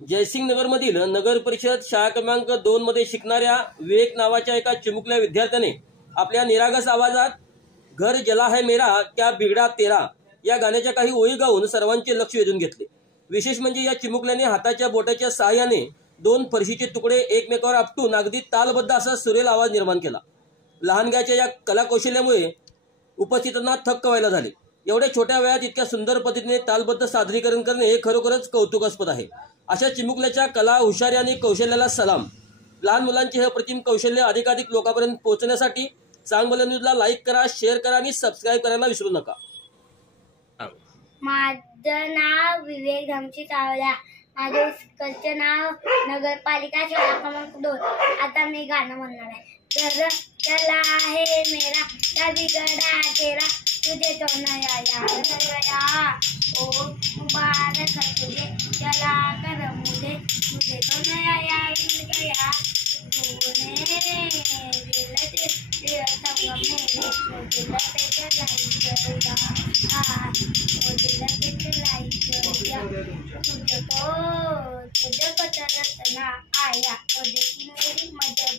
जयसिंगनगरमधील नगर परिषद शाळा क्रमांक 2 मध्ये शिकणाऱ्या विवेक नावाच्या एका चिमुकल्या विद्यार्थ्याने आपल्या निरागस आवाजात घर जला है मेरा क्या बिगडा तेरा या गाण्याच्या काही ओळी गाऊन सर्वांचे लक्ष वेधून घेतले। विशेष म्हणजे या चिमुकल्याने हाताच्या बोटाच्या सहाय्याने 2 फरशीचे तुकडे एकमेकावर आपटून अगदी तालबद्ध असा सुरेल आवाज निर्माण केला। लहानग्याच्या या कलाकौशल्यामुळे उपस्थितांना थक्क व्हायला झाले। एवढ्या छोट्या वयात इतक्या सुंदर पद्धतीने तालबद्ध सादरीकरण करणे हे खरोखरच कौतुकास्पद आहे। अशा चिमुकल्याच्या कला, हुशारी आणि कौशल्याला सलाम। लहान मुलांचे हे अप्रतिम कौशल्य अधिकाधिक लोकांपर्यंत पोहोचण्यासाठी चांगलं न्यूजला लाईक करा, शेअर करा आणि सबस्क्राईब करायला विसरू नका। माझं नाव विवेक धमची चावल्या। माझ्या स्कूलचे नाव नगरपालिका शाळा क्रमांक 2। आता मी गाणं म्हणणार आहे। चला है मेरा क्या बिगड़ा तेरा तुझे तो नया यार मिल गया ओ मुबारक है तुझे चला कर मुझे तुझे तो नया यार मिल गया तूने दिल से संगम में दिल पे चलाई गया हाँ ओ दिल पे चलाई गया तुझे को तरसना आया तो देखी मेरी मदद